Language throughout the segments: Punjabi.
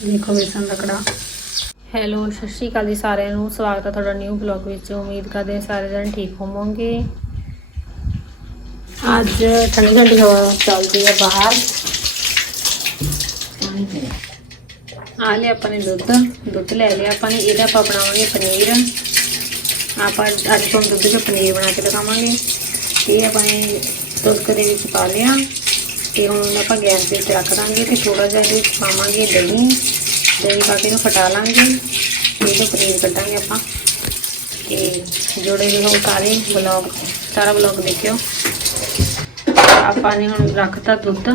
ਦੇਖੋ ਵੇਸਣ ਦਾ ਕੜਾ ਹੈਲੋ ਸਤਿ ਸ਼੍ਰੀ ਅਕਾਲ ਜੀ ਸਾਰਿਆਂ ਨੂੰ। ਸਵਾਗਤ ਹੈ ਤੁਹਾਡਾ ਨਿਊ ਬਲੌਗ ਵਿੱਚ। ਉਮੀਦ ਕਰਦੇ ਹਾਂ ਸਾਰੇ ਜਣ ਠੀਕ ਹੋਵੋਗੇ। ਅੱਜ ਠੰਡੀ ਠੰਡੀ ਹਵਾ ਚੱਲਦੀ ਹੈ ਬਾਹਰ। ਆ ਲਿਆ ਆਪਾਂ ਨੇ ਦੁੱਧ। ਦੁੱਧ ਲੈ ਲਿਆ ਆਪਾਂ ਨੇ। ਇਹਦਾ ਆਪਾਂ ਬਣਾਵਾਂਗੇ ਪਨੀਰ। ਆਪਾਂ ਅੱਜ ਤੋਂ ਦੁੱਧ ਚ ਪਨੀਰ ਬਣਾ ਕੇ ਦਿਖਾਵਾਂਗੇ। ਇਹ ਆਪਾਂ ਨੇ ਦੁੱਧ ਦੇ ਵਿੱਚ ਪਾ ਲਿਆ। ਤੇ ਹੁਣ ਆਪਾਂ ਗੈਸ ਦੇ ਉੱਤੇ ਰੱਖ ਦਾਂਗੇ ਤੇ ਥੋੜਾ ਜਿਹਾ ਇਹਦੇ ਵਿੱਚ ਪਾਵਾਂਗੇ ਦਹੀਂ। ਦਹੀਂ ਪਾ ਕੇ ਇਹਨੂੰ ਫਟਾ ਲਾਂਗੇ। ਇਹ ਤੋਂ ਪਨੀਰ ਕੱਢਾਂਗੇ ਆਪਾਂ। ਤੇ ਜੋੜੇ ਰਹੋ ਸਾਰੇ ਬਲੌਗ, ਸਾਰਾ ਬਲੌਗ ਦੇਖਿਓ। ਆਪਾਂ ਨੇ ਹੁਣ ਰੱਖਤਾ ਦੁੱਧ।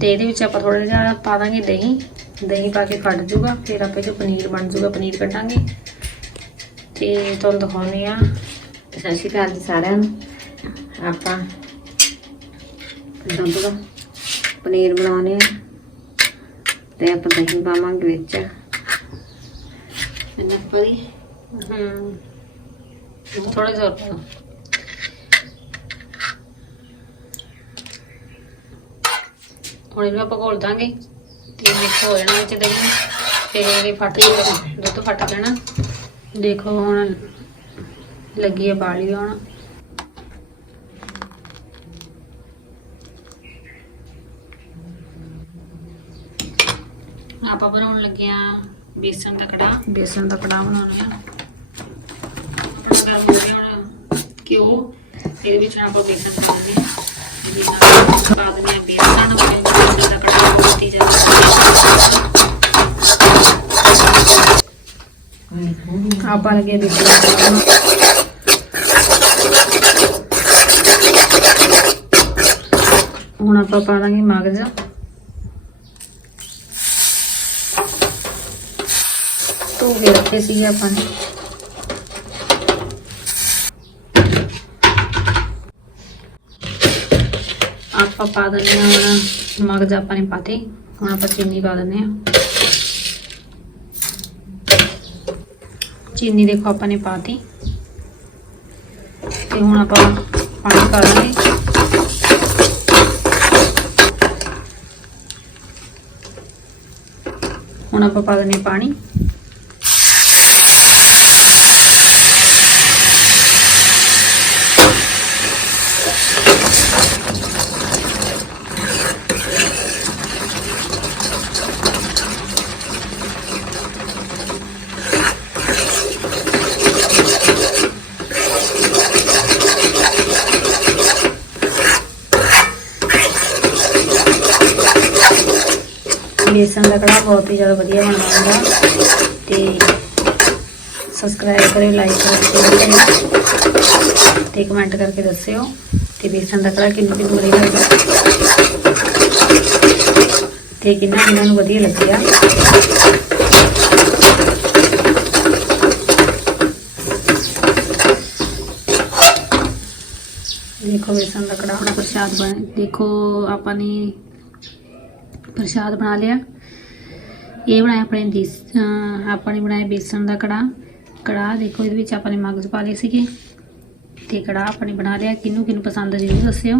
ਤੇ ਇਹਦੇ ਵਿੱਚ ਆਪਾਂ ਥੋੜਾ ਜਿਹਾ ਪਾ ਦਾਂਗੇ ਦਹੀਂ। ਦਹੀਂ ਪਾ ਕੇ ਫਟ ਜੂਗਾ, ਫਿਰ ਆਪੇ ਜੋ ਪਨੀਰ ਬਣ ਜੂਗਾ, ਪਨੀਰ ਕੱਢਾਂਗੇ। ਤੇ ਤੁਹਾਨੂੰ ਦਿਖਾਉਂਦੇ ਆ ਸਤਿ ਸ਼੍ਰੀ ਅਕਾਲ ਜੀ ਸਾਰਿਆਂ ਨੂੰ। ਆਪਾਂ ਦੁੱਧ ਦਾ ਪਨੀਰ ਬਣਾਉਣੇ ਆ ਤੇ ਆਪਾਂ ਦਹੀਂ ਪਾਵਾਂਗੇ ਵਿੱਚ। ਇਹਨਾਂ ਪਰੀ ਹਮ ਥੋੜਾ। ਹੁਣ ਇਹਨੂੰ ਆਪਾਂ ਘੋਲ ਦਾਂਗੇ ਤੇ ਮਿਕਸ ਹੋ ਜਾਣਾ ਵਿੱਚ ਦਹੀਂ। ਫਿਰ ਇਹ ਫਟ ਜਾਣਾ ਦੁੱਧ ਫਟ ਜਾਣਾ। ਦੇਖੋ ਹੁਣ ਲੱਗੀ ਹੈ ਬਾਲੀ ਹੁਣ। ਆਪਾਂ ਬਣਾਉਣ ਲੱਗੇ ਆ ਬੇਸਣ ਦਾ ਕੜਾ ਬੇਸਣ ਦਾ ਕੜਾ ਬਣਾਉਣਾ। ਆ ਆਪਣਾ ਗਰਮ ਹੋ ਗਿਆ ਹੁਣ ਘਿਓ ਇਹਦੇ ਵਿੱਚ ਆਪਾਂ ਬੇਸਣ ਪਾ ਦਿੰਦੇ ਹਾਂ। ਇਹਦੇ ਨਾਲ ਪਾ ਦਿੰਦੇ ਹਾਂ ਬੇਸਣ ਬੇਸਣ ਦਾ ਕੜਾ ਬਹੁਤ ਹੀ ਜ਼ਿਆਦਾ ਆਪਾਂ ਲਗੇ ਬੇਸਣ। ਹੁਣ ਆਪਾਂ ਪਾ ਦਾਂਗੇ ਮਗਜ਼ ਧੋ ਕੇ ਰੱਖੇ ਸੀਗੇ ਆਪਾਂ ਨੇ। ਆਪਾਂ ਪਾ ਦਿੰਦੇ ਹਾਂ ਹੁਣ ਮਗਜ਼ ਆਪਾਂ ਨੇ ਪਾਤੇ, ਹੁਣ ਆਪਾਂ ਚੀਨੀ ਪਾ ਦਿੰਦੇ ਹਾਂ। ਚੀਨੀ ਦੇਖੋ ਆਪਾਂ ਨੇ ਪਾਤੀ। ਤੇ ਹੁਣ ਆਪਾਂ ਪਾਣੀ ਪਾ ਦਾਂਗੇ ਹੁਣ ਆਪਾਂ ਪਾ ਦਿੰਦੇ ਹਾਂ ਪਾਣੀ। ਬੇਸਣ ਦਾ ਕੜਾਹ ਬਹੁਤ ਹੀ ਜ਼ਿਆਦਾ ਵਧੀਆ ਬਣਦਾ ਹੁੰਦਾ ਤੇ ਸਬਸਕ੍ਰਾਈਬ ਕਰਿਓ ਲਾਈਕ ਕਰਿਓ ਤੇ ਕਮੈਂਟ ਕਰਕੇ ਦੱਸਿਓ ਕਿ ਬੇਸਣ ਦਾ ਕੜਾਹ ਕਿੰਨਾ ਕਿੰਨਾ ਵਧੀਆ ਲੱਗਦਾ। ਤੇ ਕਿੰਨਾ ਕਿੰਨਾ ਨੂੰ ਵਧੀਆ ਲੱਗਿਆ। ਦੇਖੋ ਬੇਸਣ ਦਾ ਕੜਾਹ ਆਪਣਾ ਪ੍ਰਸ਼ਾਦ ਬਣ, ਦੇਖੋ ਆਪਾਂ ਨੇ ਪ੍ਰਸ਼ਾਦ ਬਣਾ ਲਿਆ। ਇਹ ਬਣਾਇਆ ਆਪਣੇ ਦੇਸ, ਅਹ ਆਪਾਂ ਨੇ ਬਣਾਇਆ ਬੇਸਣ ਦਾ ਕੜਾ ਕੜਾ ਦੇਖੋ ਇਹਦੇ ਵਿੱਚ ਆਪਾਂ ਨੇ ਮਗਜ਼ ਪਾ ਲਏ ਸੀਗੇ। ਤੇ ਕੜਾ ਆਪਾਂ ਨੇ ਬਣਾ ਲਿਆ। ਕਿਹਨੂੰ ਕਿਹਨੂੰ ਪਸੰਦ ਜ਼ਰੂਰ ਦੱਸਿਓ।